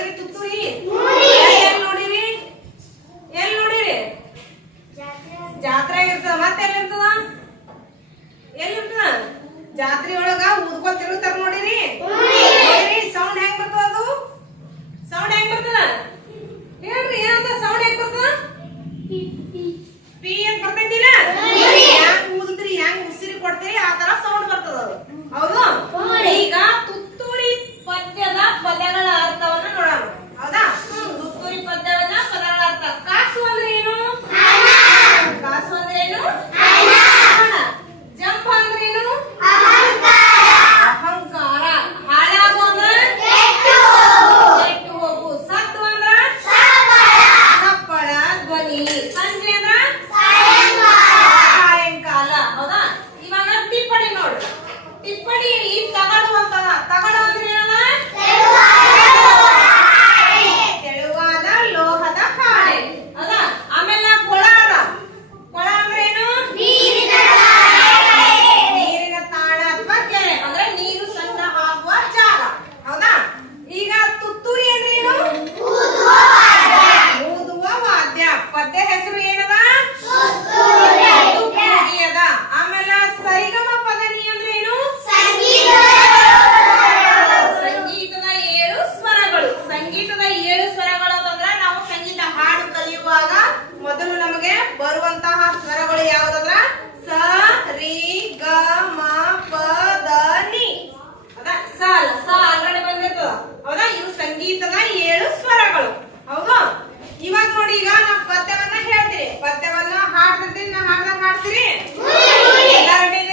ನೋಡಿರಿ ತುತ್ತೂರಿ ಎಲ್ಲಿ ನೋಡಿರಿ ಎಲ್ಲಿ ನೋಡಿರಿ ಜಾತ್ರೆ ಇರ್ತದ ಮತ್ತೆ ಎಲ್ಲಿರ್ತದ ಎಲ್ಲಿರ್ತದ ಜಾತ್ರೆ ಒಳಗ ಊದ್ಕೊ ತಿರುಗ್ತಾರ ನೋಡಿರಿ ಸೌಂಡ್ ಹೆಂಗ್ ಬರ್ತದ ಅದು ಸೌಂಡ್ ಹೆಂಗ್ ಬರ್ತದ ಹೇಳ್ರಿ ಏನಂತ ಸೌಂಡ್ ಹೆಂಗ್ ಬರ್ತದ ಪಿ ಅಂತ ಬರ್ತೈತಿಲ್ಲ ಹೆಂಗ್ ಊದ್ರಿ ಹೆಂಗ್ ಉಸಿರಿ ಕೊಡ್ತೀರಿ ಆ ತರ ಸೌಂಡ್ ಬರ್ತದ ಅದು ಹೌದು ಈಗ ತುತ್ತೂರಿ ಪದ್ಯದ ಪದಗಳ ಅರ್ಥವನ್ನ ನೋಡೋಣ ಹೌದಾ ತುತ್ತೂರಿ ಪದ್ಯದ ಪದಗಳ ಅರ್ಥ ಕಾಸು ಅಂದ್ರೆ ಏನು ಕಾಸು ಅಂದ್ರೆ ಏನು ಜಂಪ ಅಂದ್ರೆ ಏನು ಅಹಂಕಾರ ಹಾಳಾಗೋದ ಕೆಟ್ಟು ಹೋಗು ಸತ್ತು ಅಂದ್ರ ಸಪ್ಪಳ ಧ್ವನಿ ಸಂಜೆ ಅಂದ್ರ ಸಾಯಂಕಾಲ ಹೌದಾ ಇವಾಗ ಟಿಪ್ಪಣಿ ನೋಡ್ರಿ ಟಿಪ್ಪಣಿಯಲ್ಲಿ ತಗಡು ಅಂತದ ತಗಡು ಅಂದ್ರೆ ಏನಲ್ಲ ತೆಳುವಾದ ಲೋಹದ ಹಾಳೆ ಹೌದಾ ಆಮೇಲೆ ಕೊಳ ಅದ ಕೊಳ ಅಂದ್ರೆ ಏನು ನೀರಿನ ತಾಣ ಅಥವಾ ಕೆರೆ ಅಂದ್ರೆ ನೀರು ಸಂಗ್ರಹ ಆಗುವ ಜಾಗ ಹೌದಾ ಈಗ ತುತ್ತೂರಿ ಅಂದ್ರೆ ಏನು ಊದುವ ವಾದ್ಯ ಪದ್ಯ ಹೆಸರು ಏನದ ತುತ್ತೂರಿ ಅದ ಆಮೇಲೆ ಸರಿಗಮ ಪದನಿ ಅಂದ್ರೆ ಏನು ಸಂಗೀತದ 7 ಸ್ವರಗಳು ಸಂಗೀತದ 7 ಸ್ವರಗಳು ಅಂತಂದ್ರೆ ನಾವು ಸಂಗೀತ ಹಾಡು ಕಲಿಯುವಾಗ ಮೊದಲು ನಮಗೆ ಬರುವಂತಹ ಸ್ವರಗಳು ಯಾವುದಂದ್ರ ಸ ರಿ ಗ ಮ ಪ ದ ನಿ ಹೌದಾ ಸ ಆಲ್ರೆಡಿ ಬಂದಿರ್ತದ ಹೌದಾ ಇವು ಸಂಗೀತದ 7 ಸ್ವರಗಳು ಹೌದಾ ಇವಾಗ ನೋಡಿ ಈಗ ನಾವು ಪದ್ಯವನ್ನ ಹೇಳ್ತೀರಿ ಪದ್ಯವನ್ನ ಹಾಡ್ತಿರ್ತೀರಿ ನಾ ಹಾಡ್ದಂಗ ಹಾಡ್ತೀರಿ ಎಲ್ಲ ರೆಡಿ